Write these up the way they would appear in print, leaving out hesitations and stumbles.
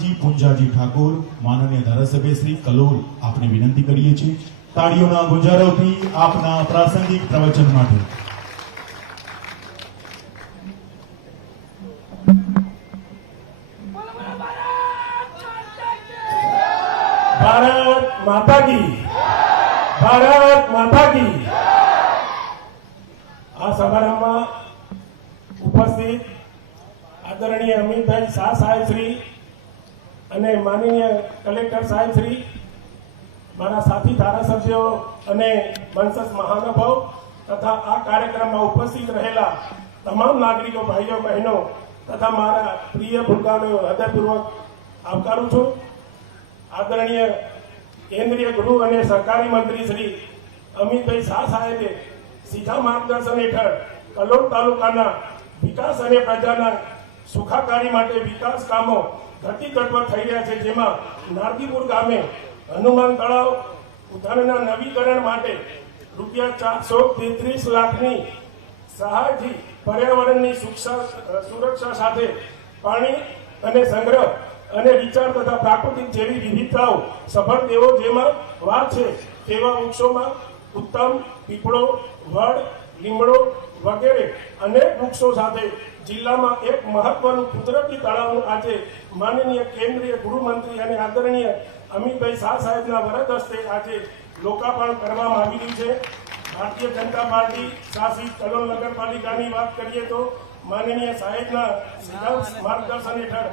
હનુમાનજી પુંજાજી ઠાકોર માનનીય ધારાસભ્ય શ્રી કલોલ આપને વિનંતી કરીએ છીએ તાળીઓના ગુંજારોથી આપના પ્રાસંગિક પ્રવચન માટે। भारत माता की, भारत माता की। आ समारंभમાં ઉપસ્થિત આદરણીય અમિતભાઈ શાહ સાહેબ શ્રી અને માનનીય કલેક્ટર સાહેબ શ્રી, મારા સાથી ધારાસભ્યો અને વંશજ મહાનુભાવ તથા આ કાર્યક્રમમાં ઉપસ્થિત રહેલા તમામ નાગરિકો ભાઈઓ બહેનો તથા મારા પ્રિય ભૂલકાઓને હૃદયપૂર્વક આવકારું છું। આદરણીય કેન્દ્રીય ગૃહ અને સહકારી મંત્રી શ્રી અમિતભાઈ શાહ સાહેબે સીધા માર્ગદર્શન હેઠળ કલોલ તાલુકાના વિકાસ અને પ્રજાના સુખાકારી માટે વિકાસ કામો ગતિતત્વ થઈ રહ્યા છે, જેમાં નારદીપુર ગામે હનુમાન તળાવ ઉદ્યાનના નવીકરણ માટે ₹433 લાખની સહાયથી પર્યાવરણની સુરક્ષા સાથે પાણી અને સંગ્રહ અને વિચાર તથા પ્રાકૃતિક જેવી વિવિધતાઓ સફળ દેવો જેમાં વાત છે તેવા વૃક્ષોમાં ઉત્તમ, પીપળો, વડ, લીમડો વગેરે અનેક વૃક્ષો સાથે જિલ્લામાં એક મહત્વનું કુદરતી તળાવનું આજે માનનીય કેન્દ્રીય ગૃહમંત્રી અને આદરણીય અમિતભાઈ શાહ સાહેબના વરદ હસ્તે આજે લોકાર્પણ કરવામાં આવી રહ્યું છે। ભારતીય જનતા પાર્ટી શાસિત કલોલ નગરપાલિકાની વાત કરીએ તો માનનીય સાહેબના સીધા માર્ગદર્શન હેઠળ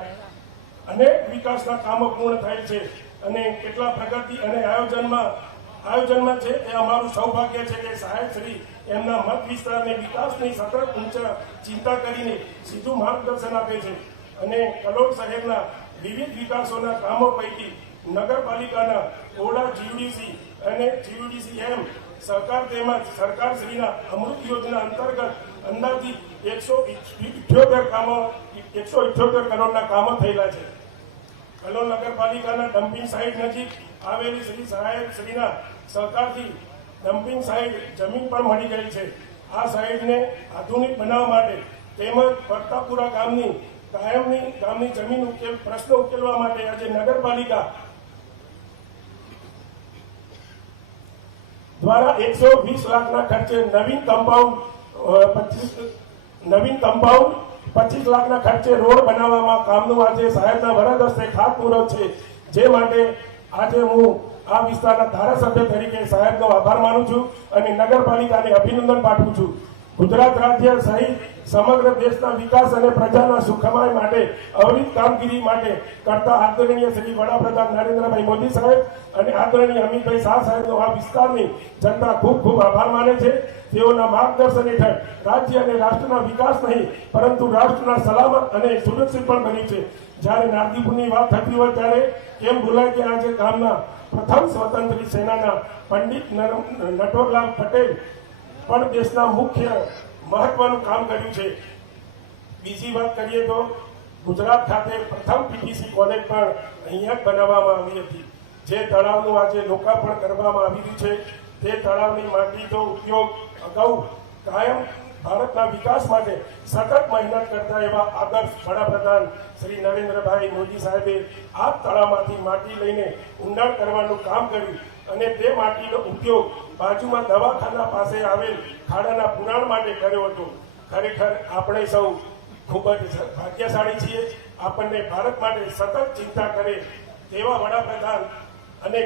અનેક વિકાસના કામો પૂર્ણ થયેલ છે અને કેટલા પ્રગતિ અને આયોજનમાં છે એ અમારું સૌભાગ્ય છે કે સાહેબ શ્રી એમના મત વિસ્તારને વિકાસની સતત ઊંચા ચિંતા કરીને સીધું માર્ગદર્શન આપે છે અને કલોલ શહેરના વિવિધ વિકાસોના કામો પૈકી નગરપાલિકાના ઓડા જીયુડીસી અને જીયુડીસીએમ સરકાર તેમજ સરકારશ્રીના અમૃત યોજના અંતર્ગત અંદાજિત 178 કરોડના કામો થયેલા છે। કલોલ નગરપાલિકાના ડમ્પિંગ સાઇટ નજીક આવેલી શ્રી સાહેબ શ્રીના સરકારથી ડમ્પિંગ સાઇટ જમીન પણ મળી ગઈ છે। આ સાઇટને આધુનિક બનાવવા માટે તેમજ પરતાપુરા ગામની જમીન પ્રશ્નો ઉકેલવા માટે આજે નગરપાલિકા દ્વારા 120 લાખના ખર્ચે નવીન કમ્પાઉન્ડ 25 લાખના ખર્ચે રોડ બનાવવામાં કામનું આજે સાહેબના વરદ હસ્તે ખાતમુહૂર્ત છે, જે માટે આજે હું આ વિસ્તારના ધારાસભ્ય તરીકે સાહેબનો આભાર માનું છું અને નગરપાલિકાને અભિનંદન પાઠવું છું। ગુજરાત રાજ્ય સહિત સમગ્ર દેશના વિકાસ અને પ્રજાના સુખમય માટે અવિરત કામગીરી માટે કરતા આદરણીય શ્રી વડાપ્રધાન નરેન્દ્રભાઈ મોદી સાહેબ અને આદરણીય અમિતભાઈ શાહ સાહેબનો આ વિસ્તારની જનતા ખૂબ ખૂબ આભાર માને છે। તેઓના માર્ગદર્શન હેઠળ રાજ્ય અને રાષ્ટ્રના વિકાસ નહીં પરંતુ રાષ્ટ્રના સલામત અને સુરક્ષિત પણ બન્યું છે। જ્યારે નારદીપુરની વાત થતી હોય ત્યારે કેમ ભૂલાય કે આજે ગામના પ્રથમ સ્વતંત્ર સેનાના પંડિત નટવરલાલ પટેલ પણ દેશના મુખ્ય મહત્વનું કામ કર્યું છે। બીજી વાત કરીએ તો ગુજરાત ખાતે પ્રથમ પીટીસી કોલેજ પણ અહીંયા જ બનાવવામાં આવી હતી, જે તળાવનું આજે લોકાર્પણ કરવામાં આવી રહ્યું છે। તે તળાવની માટીનો ઉપયોગ અગાઉ કાયમ ભારતના વિકાસ માટે સતત મહેનત કરતા એવા આદર્શ વડાપ્રધાન શ્રી નરેન્દ્રભાઈ મોદી સાહેબે આ તળાવમાંથી માટી લઈને ઊંડાણ કરવાનું કામ કર્યું અને તે માટીનો ઉપયોગ બાજુમાં દવાખાના પાસે આવેલ ખાડાના પુરાણ માટે કર્યો હતો। ખરેખર આપણે સૌ ખૂબ જ ભાગ્યશાળી છીએ। આપણને ભારત માટે સતત ચિંતા કરે તેવા વડાપ્રધાન અને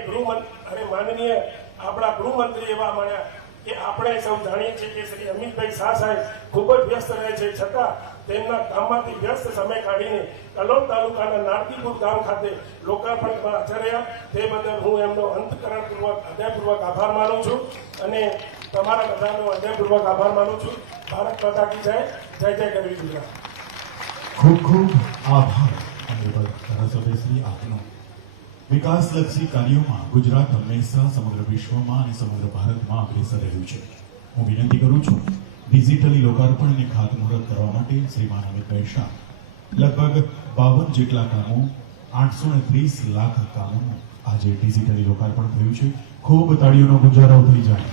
માનનીય આપણા ગૃહમંત્રી એવા મળ્યા કે આપણે સૌ જાણીએ છીએ કે શ્રી અમિતભાઈ શાહ સાહેબ ખૂબ જ વ્યસ્ત રહે છે, છતાં તેમના ગામમાંથી વ્યસ્ત સમય કાઢીને કલોલ તાલુકાના નારદીપુર ગામ ખાતે લોકાર્પણમાં હાજર રહ્યા। તે બદલ હું એમનો હૃદયપૂર્વક આભાર માનું છું અને તમારા બધાનો હૃદયપૂર્વક આભાર માનું છું। ભારત માતા કી જય, જય જય ગરવી ગુજરાત। ખૂબ ખૂબ આભાર ધારાસભ્ય શ્રી આપનો। વિકાસલક્ષી કાર્યોમાં ગુજરાત હંમેશા સમગ્ર વિશ્વમાં અને સમગ્ર ભારતમાં અગ્રેસર રહ્યું છે। હું વિનંતી કરું છું ડિજિટલી લોકાર્પણ અને ખાતમુહૂર્ત કરવા માટે શ્રીમાન અમિતભાઈ શાહ લગભગ 52 જેટલા કામો 830 લાખ કામોનું આજે ડિજિટલી લોકાર્પણ થયું છે। ખૂબ તાળીઓનો ગુંજારો થઈ જાય।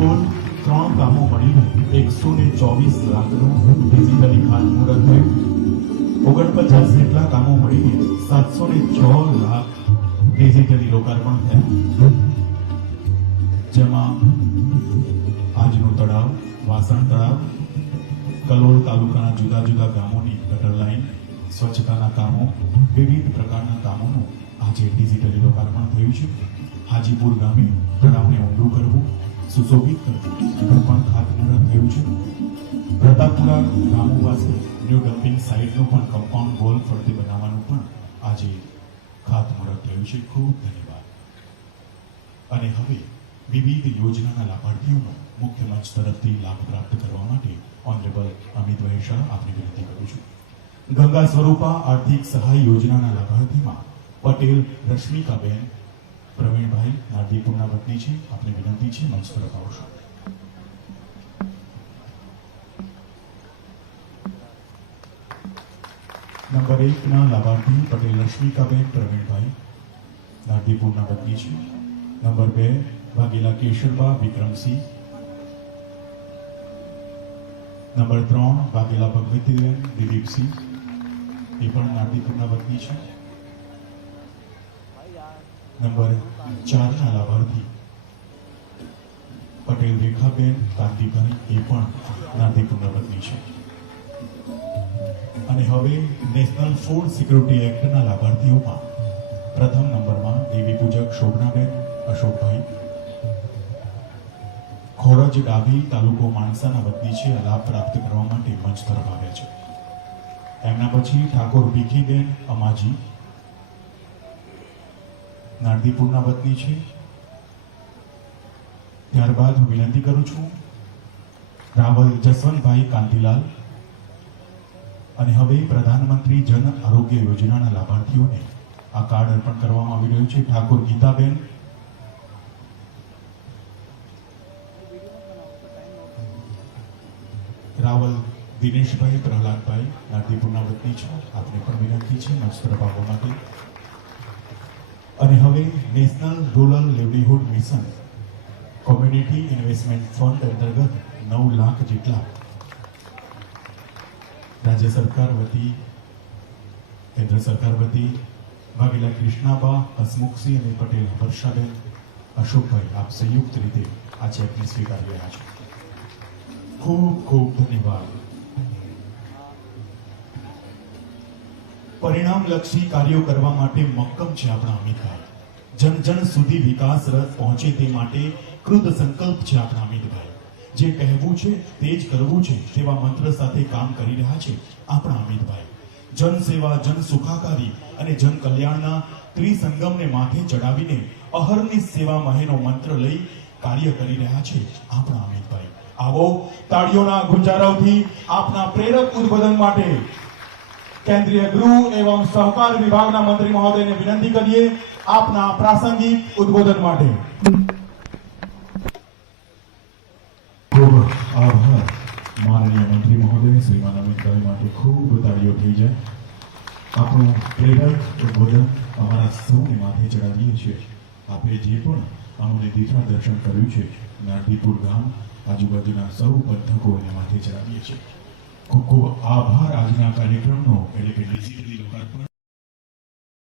કુલ 3 કામો મળીને 124 લાખનું ડિજિટલી ખાતમુહૂર્ત થયું। 49 જેટલા કામો મળીને 706 લાખ ડિજિટલી લોકાર્પણ થયા, જેમાં આજનું તળાવ, વાસણ તળાવ, કલોલ તાલુકાના જુદા જુદા ગામોની ગટર લાઈન, સ્વચ્છતાના કામો, વિવિધ પ્રકારના કામોનું આજે ડિજિટલી લોકાર્પણ થયું છે. હાજીપુર ગામે તળાવને ઊંડું કરવું, સુશોભિત કરવું પણ ખાતમુહૂર્ત થયું છે. પ્રતાપપુરા ગામો પાસે ન્યૂ ડમ્પિંગ સાઇટનું પણ કમ્પાઉન્ડ વોલ ફરતે બનાવવાનું પણ આજે ખાતમુહૂર્ત થયું છે. ખૂબ ધન્યવાદ. અને હવે વિવિધ યોજનાના લાભાર્થીઓનો મુખ્ય મંચ તરફથી લાભ પ્રાપ્ત કરવા માટે ઓનરેબલ અમિતભાઈ શાહ આપની વિનંતી કરું છું. ગંગા સ્વરૂપા આર્થિક સહાય યોજનાના લાભાર્થીમાં પટેલ રશ્મિકાબેન પ્રવીણભાઈ નારદીપુરના વતની છે. આપની વિનંતી છે મંચ તરફ આવશો. નંબર 1 ના લાભાર્થી પટેલ રશ્મિકાબેન પ્રવીણભાઈ નારદીપુરના વતની છે. નંબર 2 વાઘેલા કેશરબા વિક્રમસિંહ. નંબર 3 વાઘેલા ભગવતીબેન દિલીપસિંહ, એ પણ નારદીપુરના વતની છે. નંબર 4 ના લાભાર્થી પટેલ રેખાબેન કાંતિભાઈ, એ પણ નારદીપુરના વતની છે. અને હવે નેશનલ ફૂડ સિક્યુરિટી એક્ટના લાભાર્થીઓમાં પ્રથમ નંબરમાં દેવી પૂજક શોભનાબેન અશોકભાઈ, ખોરજ ડાભી, તાલુકો માણસાના વતની છે. લાભ પ્રાપ્ત કરવા માટે મંચ તરફ આવ્યા છે. એમના પછી ઠાકોર ભીખીબેન અમાજી, નારદીપુરના વતની છે. ત્યારબાદ હું વિનંતી કરું છું રાવલ જસવંતભાઈ કાંતિલાલ. અને હવે પ્રધાનમંત્રી જન આરોગ્ય યોજનાના લાભાર્થીઓને આ કાર્ડ અર્પણ કરવામાં આવી રહ્યું છે. ઠાકોર ગીતાબેન, રાવલ દિનેશભાઈ પ્રહલાદભાઈ, નારદીપુરના વતની છે. આપને પણ વિનંતી છે મંચ તરફ આવવા માટે. અને હવે national rural livelihood mission community investment fund અંતર્ગત 9 લાખ જેટલા રાજ્ય સરકાર વતી, કેન્દ્ર સરકાર વતી વાઘેલા કૃષ્ણાબા હસમુખસિંહ અને પટેલ વર્ષાબેન અશોકભાઈ, આપ સંયુક્ત રીતે આ ચેકને સ્વીકારી રહ્યા છો. ખૂબ ખૂબ ધન્યવાદ. પરિણામલક્ષી કાર્યો કરવા માટે મક્કમ છે આપણા અમિતભાઈ. જન જન સુધી વિકાસ રથ પહોંચે તે માટે કૃત સંકલ્પ છે આપણા અમિતભાઈ. જે કહેવું છે તે જ કરવું છે તેવા મંત્ર સાથે કામ કરી રહ્યા છે આપણા અમિતભાઈ. જન સેવા, જન સુખાકારી અને જન કલ્યાણના ત્રિસંગમને માથે ચડાવીને અહર્નિશ સેવા મહેનો મંત્ર લઈ કાર્ય કરી રહ્યા છે આપણા અમિતભાઈ. આવો તાળીઓના ગુંજારવથી આપના પ્રેરક ઉદ્બોધન માટે કેન્દ્રીય ગૃહ એવં સહકાર વિભાગના મંત્રી મહોદયને વિનંતી કરીએ આપના પ્રાસંગિક ઉદ્બોધન માટે. ખૂબ આભાર માનનીય મંત્રી મહોદય શ્રીમાન અમિતભાઈ માટે ખૂબ તાળીઓ થઈ જાય. આપણું પ્રેરક ઉદ્બોધન અમારા સૌને માથે ચડાવીએ છીએ. આપણે જે પણ અમને દીઠા દર્શન કર્યું છે નારદીપુર ગામ આજુબાજુના સૌ પંથકો એને માથે ચડાવીએ છીએ. ખૂબ ખૂબ આભાર આજના કાર્યક્રમનો, એટલે કે ડિજિટલી લોકાર્પણ